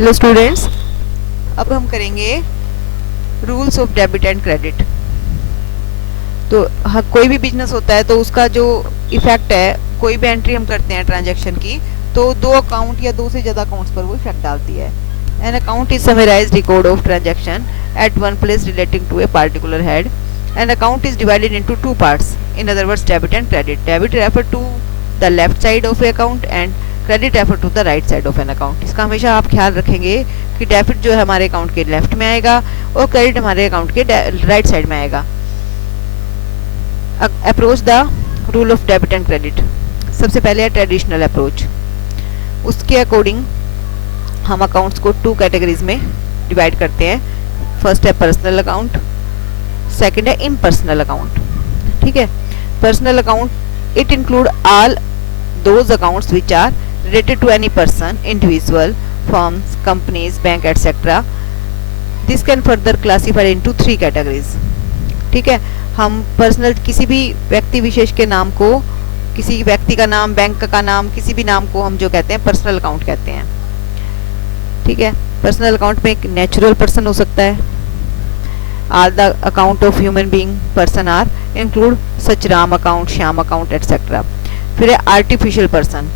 Hello students, अब हम करेंगे rules of debit and credit. तो कोई भी बिजनेस होता है तो उसका जो इफेक्ट है, कोई भी एंट्री हम करते हैं ट्रांजैक्शन की, तो दो अकाउंट या दो से ज़्यादा अकाउंट्स पर वो इफेक्ट डालती है। An account is summarised record of transaction at one place relating to a particular head. An account is divided into two parts, in other words debit and credit. Debit refer to the left side of a account and credit refer to the right side of an account. इसका हमेशा आप ख्याल रखेंगे कि debit जो है हमारे account के लेफ्ट में आएगा और क्रेडिट हमारे अकाउंट के राइट साइड में आएगा। Approach the rule of debit and credit. सबसे पहले है ट्रेडिशनल अप्रोच। उसके अकॉर्डिंग हम अकाउंट्स को टू कैटेगरीज में डिवाइड करते हैं। फर्स्ट है पर्सनल अकाउंट, सेकंड है इम्पर्सनल अकाउंट। ठीक है, personal account it include all those accounts which are related to any person, individual, firms, companies, bank, etc. This can further classified into three categories. ठीक है, हम personal किसी भी व्यक्ति विशेष के नाम को, किसी व्यक्ति का नाम, बैंक का नाम, किसी भी नाम को हम जो कहते हैं पर्सनल अकाउंट कहते हैं। ठीक है, पर्सनल अकाउंट में एक नेचुरल पर्सन हो सकता है। All the account of human being person are include such Ram account, Shyam account etc. फिर है आर्टिफिशियल पर्सन।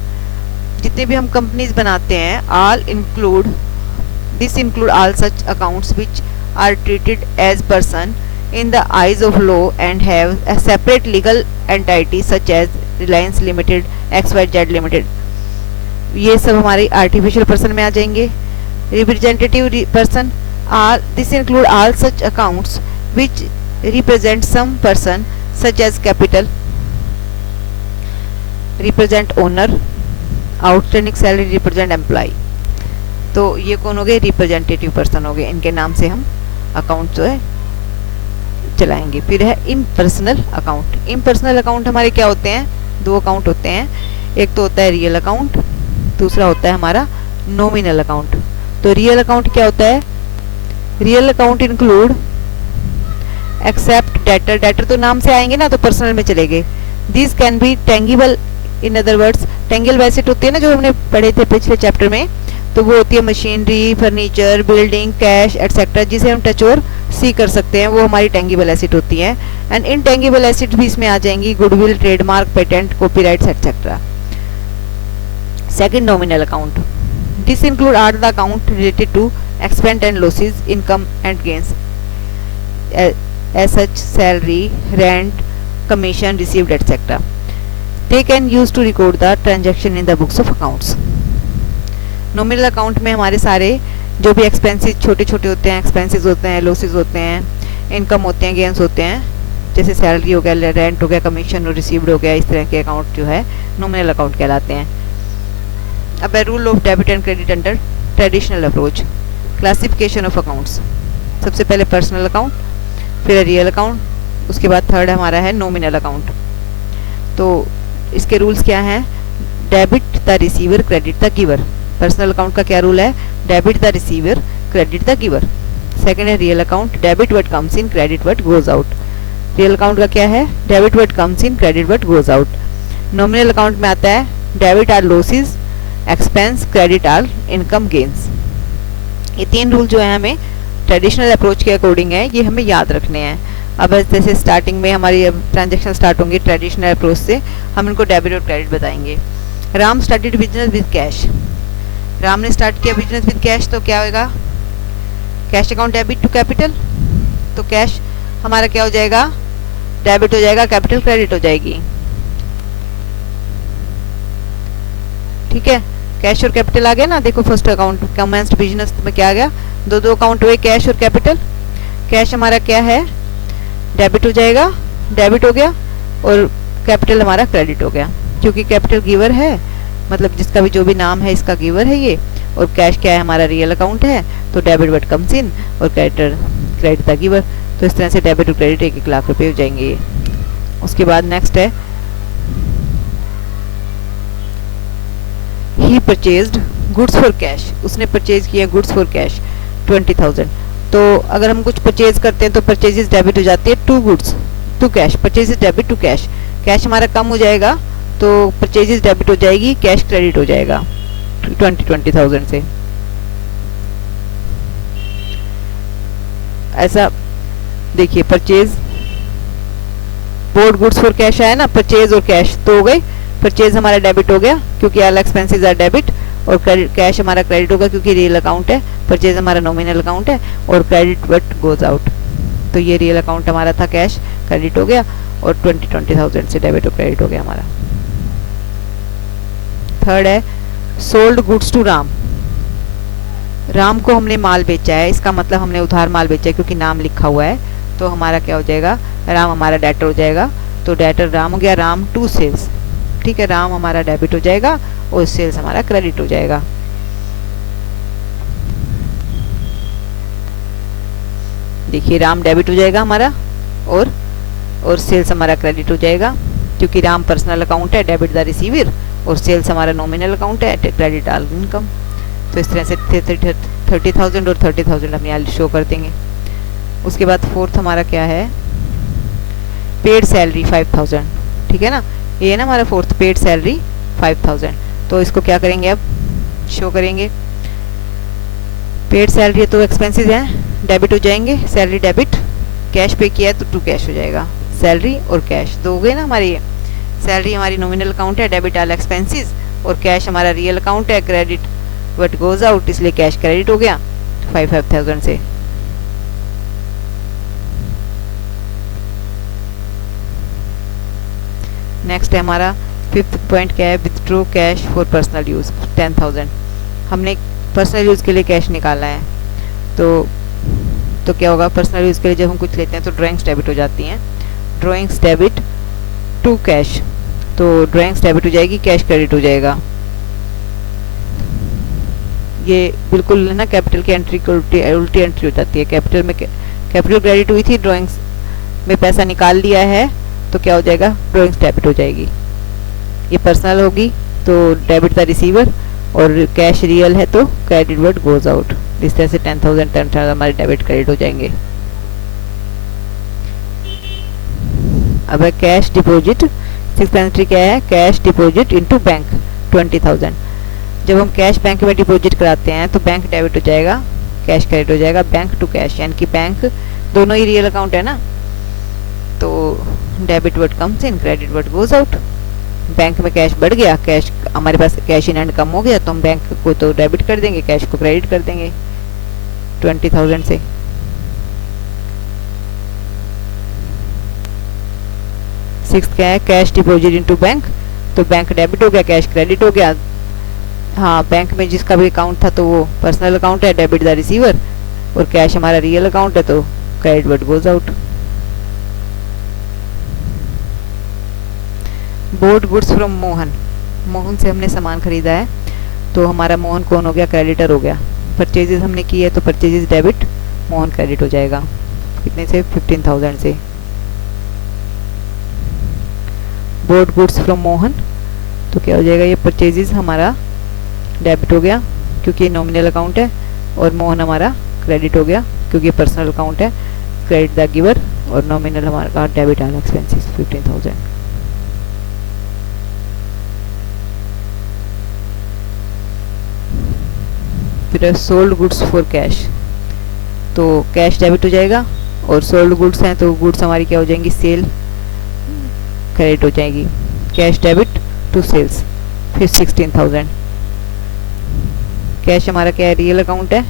जितने भी हम कंपनीज बनाते हैं, this include all such accounts which are treated as person in the eyes of law and have a separate legal entity such as Reliance limited, XYZ limited. ये सब हमारे आर्टिफिशियल पर्सन में आ जाएंगे। Representative person this include all such accounts which represent some person such as capital, represent owner, outstanding salary represent employ. तो ये कौन हो गए? रिप्रेजेंटेटिव पर्सन हो गए। इनके नाम से हम अकाउंट जो है चलाएंगे। फिर है इम्पर्सनल अकाउंट। इम्पर्सनल अकाउंट हमारे क्या होते हैं? दो अकाउंट होते हैं। एक तो होता है रियल अकाउंट, दूसरा होता है हमारा नॉमिनल अकाउंट। तो रियल अकाउंट क्या होता है? Real account include except debtor. Debtor तो नाम से आएंगे ना, तो पर्सनल में चलेंगे। This can be tangible, in other words tangible asset होती है ना, जो हमने पढ़े थे पिछले चैप्टर में, तो वो होती है machinery, furniture, building, cash etcetera, जिसे हम टच और सी कर सकते हैं, वो हमारी टेंगिबल एसेट होती है। एंड इनटेंगिबल एसेट भी इसमें आ जाएंगी, goodwill, trademark, patent, copyrights etcetera. Second, nominal account. This include are the account related to expense and losses, income and gains, as such salary, rent, commission received etc. They can use to record the transaction in the books of accounts. Nominal account में हमारे सारे जो भी expenses छोटे छोटे होते हैं, expenses होते हैं, लॉसेस होते हैं, इनकम होते हैं, गेन्स होते हैं, जैसे सैलरी हो गया, रेंट हो गया, कमीशन रिसीव्ड हो गया, इस तरह के अकाउंट जो है नॉमिनल अकाउंट कहलाते हैं। अब rule of debit and credit under traditional approach. Classification of accounts. सबसे पहले पर्सनल अकाउंट, फिर रियल अकाउंट, उसके बाद थर्ड हमारा है नॉमिनल अकाउंट। तो इसके रूल्स क्या हैं? Debit the receiver, credit the giver. Personal account का क्या रूल है? Debit the receiver, credit the giver. Second है real account, debit what comes in, credit what goes out. Real account का क्या है? Debit what comes in, credit what goes out. Nominal account में आता है debit are losses, expense, credit are income gains. ये तीन rule जो है हमें ट्रेडिशनल अप्रोच के अकॉर्डिंग है, ये हमें याद रखने हैं। अब जैसे स्टार्टिंग में हमारी ट्रांजैक्शन स्टार्ट होंगी ट्रेडिशनल अप्रोच से, हम इनको डेबिट और क्रेडिट बताएंगे। Ram started business with cash. Ram ने स्टार्ट किया बिजनेस विद कैश, तो क्या होगा? Cash account debit to capital, तो कैश हमारा क्या हो जाएगा? डेबिट हो जाएगा, कैपिटल क्रेडिट हो जाएगी। ठीक है, कैश और कैपिटल आ गया ना। देखो फर्स्ट अकाउंट कमेंस्ड बिजनेस में क्या आ गया? दो अकाउंट हुए, कैश और कैपिटल। कैश हमारा क्या है? डेबिट हो जाएगा, डेबिट हो गया, और कैपिटल हमारा क्रेडिट हो गया, क्योंकि कैपिटल गिवर है, मतलब जिसका भी जो भी नाम है इसका गिवर है ये। और कैश क्या है? हमारा रियल अकाउंट है, तो डेबिट व्हाट कम्स इन और क्रेडिट द गिवर। तो इस तरह से डेबिट और क्रेडिट 1-1 लाख रुपए हो जाएंगे ये। उसके बाद नेक्स्ट है ही परचेज्ड गुड्स फॉर कैश। उसने परचेज किया गुड्स फॉर कैश 20,000। तो अगर हम कुछ परचेज करते हैं तो परचेजेस डेबिट हो जाती है to goods to cash, purchases debit to cash. Cash हमारा कम हो जाएगा तो परचेजेस डेबिट हो जाएगी, कैश क्रेडिट हो जाएगा 20,000 से। ऐसा देखिए, purchase board goods for cash आया ना, परचेज और कैश तो हो गए। परचेज हमारा डेबिट हो गया क्योंकि ऑल एक्सपेंसेस आर डेबिट, और कैश हमारा क्रेडिट होगा क्योंकि रियल अकाउंट है। परचेज हमारा नॉमिनल अकाउंट है, और क्रेडिट व्हाट गोज आउट, तो ये रियल अकाउंट हमारा था, कैश क्रेडिट हो गया, और 20,000 से डेबिट और क्रेडिट हो गया हमारा। थर्ड है sold goods to Ram. Ram को हमने माल बेचा है, इसका मतलब हमने उधार माल बेचा है क्योंकि नाम लिखा हुआ है, तो हमारा क्या हो जाएगा, राम हमारा डेटर हो जाएगा। तो डेटर राम हो गया, राम टू सेल्स, ठीक है, राम हमारा डेबिट हो जाएगा और सेल्स हमारा क्रेडिट हो जाएगा। देखिए राम डेबिट हो जाएगा हमारा, और सेल्स हमारा क्रेडिट हो जाएगा क्योंकि राम पर्सनल अकाउंट है, डेबिट द रिसीवर, और सेल्स हमारा नॉमिनल अकाउंट है, क्रेडिट ऑल इनकम। तो इस तरह से 30,000 और 30,000 हम यहाँ शो कर देंगे। उसके बाद फोर्थ हमारा क्या है, पेड सैलरी 5,000, ठीक है ना, ये है ना हमारा फोर्थ, पेड सैलरी 5,000। तो इसको क्या करेंगे, अब शो करेंगे। पेड सैलरी तो एक्सपेंसेस हैं, डेबिट हो जाएंगे, सैलरी डेबिट, कैश पे किया है तो टू कैश हो जाएगा, सैलरी और कैश दो हो गए ना हमारी। ये सैलरी हमारी नॉमिनल अकाउंट है, डेबिट ऑल एक्सपेंसेस, और कैश हमारा रियल अकाउंट है, क्रेडिट व्हाट गोज आउट, इसलिए कैश क्रेडिट हो गया 5,000 से। नेक्स्ट है हमारा फिफ्थ पॉइंट क्या है, withdraw cash for personal use 10,000। हमने पर्सनल यूज़ के लिए कैश निकाला है, तो क्या होगा, पर्सनल यूज़ के लिए जब हम कुछ लेते हैं तो ड्राइंग्स डेबिट हो जाती हैं, ड्राइंग्स डेबिट टू कैश, तो ड्राइंग्स डेबिट हो जाएगी, कैश क्रेडिट हो जाएगा। ये बिल्कुल है ना, कैपिटल की एंट्री को उल्टी एंट्री हो जाती है। कैपिटल में कैपिटल क्रेडिट हुई थी, ड्राइंग्स में पैसा निकाल लिया है, तो क्या हो जाएगा, ड्राइंग्स डेबिट हो जाएगी। ये पर्सनल होगी तो डेबिट द रिसीवर, और कैश रियल है तो क्रेडिट व्हाट गोज आउट। इस तरह से 10,000 हमारे डेबिट क्रेडिट हो जाएंगे। अब है कैश डिपॉजिट, सिक्स एंट्री क्या है, कैश डिपॉजिट इनटू बैंक 20,000। जब हम कैश बैंक में डिपॉजिट कराते हैं तो बैंक डेबिट हो जाएगा, कैश क्रेडिट हो जाएगा, बैंक टू कैश, यानी कि बैंक दोनों ही रियल अकाउंट है ना, तो debit what comes in, credit what goes out. Bank में कैश बढ़ गया, कैश हमारे पास कैश इन हैंड कम हो गया, तो हम बैंक को तो डेबिट कर देंगे, कैश को क्रेडिट कर देंगे 20,000 से। सिक्स क्या है, कैश डिपॉजिट इनटू बैंक, तो बैंक डेबिट हो गया, कैश क्रेडिट हो गया। हाँ, बैंक में जिसका भी अकाउंट था तो वो पर्सनल अकाउंट है, डेबिट द रिसीवर, और कैश हमारा रियल अकाउंट है तो credit what goes out. Board goods from Mohan, Mohan से हमने सामान खरीदा है, तो हमारा मोहन कौन हो गया, क्रेडिटर हो गया। परचेजेस हमने की है तो परचेजेस डेबिट, मोहन क्रेडिट हो जाएगा, कितने से, 15,000 से। बोर्ड गुड्स फ्रॉम मोहन, तो क्या हो जाएगा, ये परचेजेस हमारा डेबिट हो गया क्योंकि नॉमिनल अकाउंट है, और मोहन हमारा क्रेडिट हो गया क्योंकि पर्सनल अकाउंट है, क्रेडिट द गिवर, और नॉमिनल हमारा डेबिट ऑल एक्सपेंसेस 15,000। फिर सोल्ड गुड्स फॉर कैश, तो कैश डेबिट हो जाएगा, और सोल्ड गुड्स हैं तो गुड्स हमारी क्या हो जाएंगी, सेल क्रेडिट हो जाएगी, कैश डेबिट टू सेल्स, फिर 16,000। कैश हमारा क्या है, रियल अकाउंट है,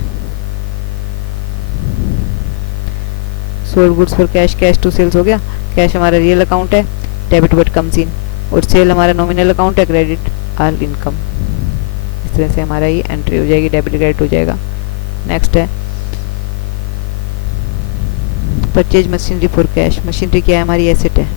sold goods for cash, cash to sales हो गया, कैश हमारा रियल अकाउंट है, डेबिट व्हाट कम्स इन, और सेल हमारा नॉमिनल अकाउंट है, क्रेडिट ऑल इनकम। इस तरह से हमारा ये एंट्री हो जाएगी, डेबिट क्रेडिट हो जाएगा। नेक्स्ट है purchase machinery for cash, machinery क्या है, हमारी एसेट है,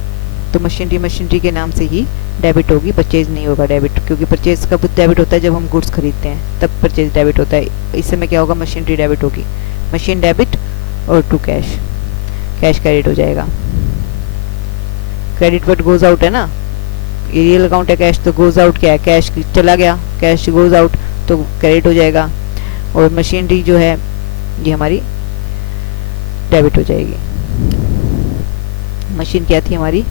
तो मशीनरी के नाम से ही डेबिट होगी, परचेज नहीं होगा डेबिट, क्योंकि परचेज कब डेबिट होता है, जब हम गुड्स खरीदते हैं तब परचेज डेबिट होता है। इस समय क्या होगा, मशीनरी डेबिट होगी, मशीन डेबिट और टू कैश, कैश क्रेडिट हो जाएगा। क्रेडिट व्हाट गोज आउट है ना, रियल अकाउंट है कैश, तो गोज आउट क्या है, कैश चला गया, कैश गोज आउट तो क्रेडिट हो जाएगा, और मशीनरी जो है ये हमारी डेबिट हो जाएगी। मशीन क्या थी, हमारी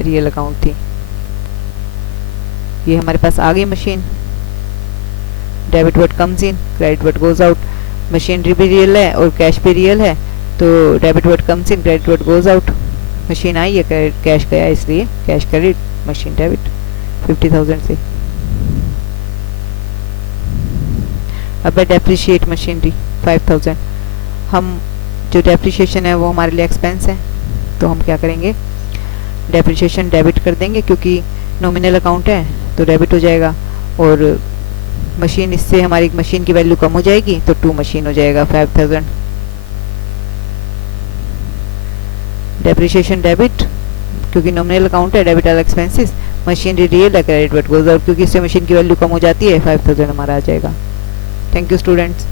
रियल अकाउंट थी, ये हमारे पास आ गई machine, debit what comes in, credit what goes out. Machinery भी रियल है और कैश भी रियल है, तो debit what comes in, credit what goes out. Machine आई है, कैश गया, इसलिए कैश क्रेडिट, मशीन डेबिट 50,000 से। अब है डेप्रिशिएट मशीनरी 5,000। हम जो डेप्रिशिएशन है वो हमारे लिए एक्सपेंस है, तो हम क्या करेंगे, डेप्रिशिएशन डेबिट कर देंगे, क्योंकि नॉमिनल अकाउंट है तो डेबिट हो जाएगा। और मशीन, इससे हमारी मशीन की वैल्यू कम हो जाएगी तो टू मशीन हो जाएगा 5,000। डेप्रिशिएशन डेबिट, क्योंकि नॉमिनल अकाउंट है, debit all expenses, machinery real है, क्रेडिट वर्ड गोज आउट, क्योंकि इससे मशीन की वैल्यू कम हो जाती है, 5,000 हमारा आ जाएगा। Thank you students.